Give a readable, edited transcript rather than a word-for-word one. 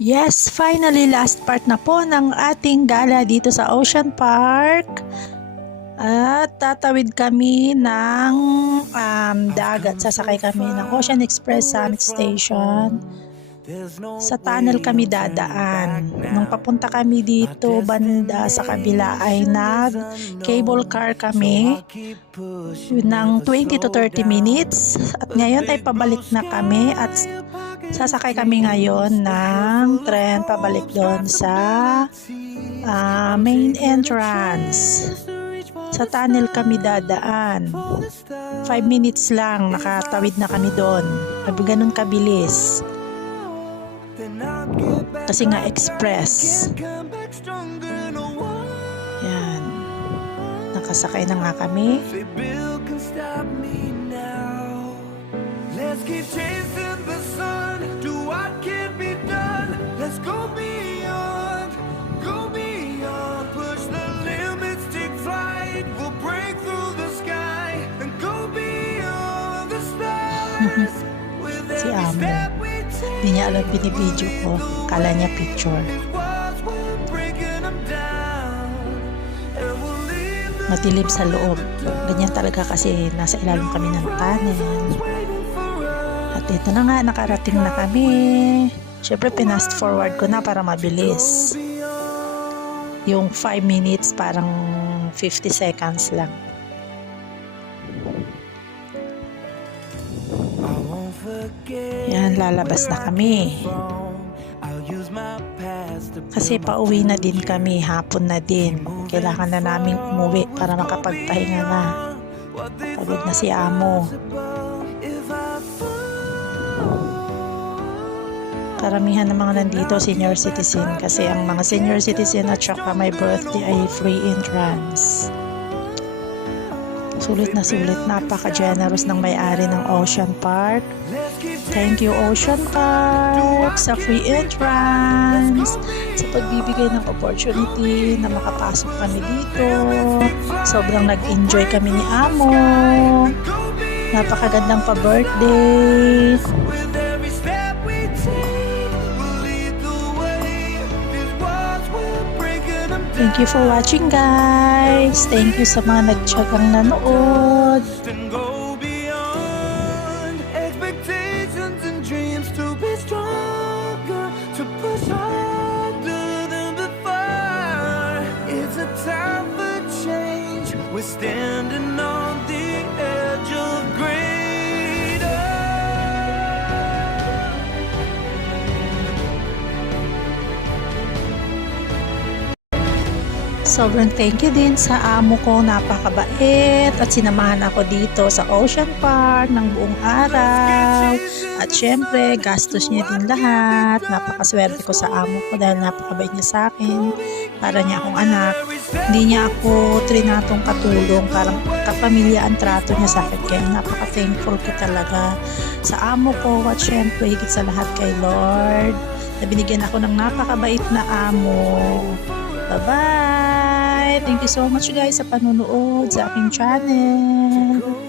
Yes, finally last part na po ng ating gala dito sa Ocean Park. At tatawid kami ng dagat. Sasakay kami ng Ocean Express Summit Station. Sa tunnel kami dadaan. Nung papunta kami dito banda sa kabila ay nag-cable car kami ng 20 to 30 minutes. At ngayon ay pabalik na kami at sasakay kami ngayon ng tren pabalik doon sa main entrance. Sa tunnel kami dadaan. 5 minutes lang, nakatawid na kami doon. Ganun kabilis. Kasi nga express. Yan. Nakasakay na nga kami. Let's keep chasing the sun, do what can be done. Let's go beyond, push the limits, take flight. We'll break through the sky and go beyond the stars. Si Amo, hindi niya alam binibidyo ko, kala niya picture. Madilim sa loob, ganyan talaga kasi nasa ilalim kami ng tunnel. At ito na nga, nakarating na kami. Siyempre, pinast forward ko na para mabilis. Yung 5 minutes, parang 50 seconds lang. Yan, lalabas na kami. Kasi pauwi na din kami, hapon na din. Kailangan na namin umuwi para makapagpahinga na. Pagod na si Amo. Karamihan ng mga nandito senior citizen kasi ang mga senior citizen at saka my birthday ay free entrance. Sulit na sulit, napaka-generous ng may-ari ng Ocean Park. Thank you Ocean Park sa free entrance, sa pagbibigay ng opportunity na makapasok kami dito. Sobrang nag-enjoy kami ni Amo. Napakagandang pa-birthday. Thank you for watching guys. Thank you sa mga nagtiyagang nanood. We're standing on the edge of greater. Sobrang thank you din sa amo ko, napakabait at sinamahan ako dito sa Ocean Park ng buong araw. At syempre, gastos niya din lahat. Napakaswerte ko sa amo ko dahil napakabait niya sa akin. Para niya akong anak. Hindi niya ako trinatong katulong. Parang kapamilya ang trato niya sa akin. Kaya napaka-thankful ko talaga sa amo ko. At syempre, higit sa lahat kay Lord. Na binigyan ako ng napakabait na amo. Bye-bye! Thank you so much guys sa panunood sa aking channel.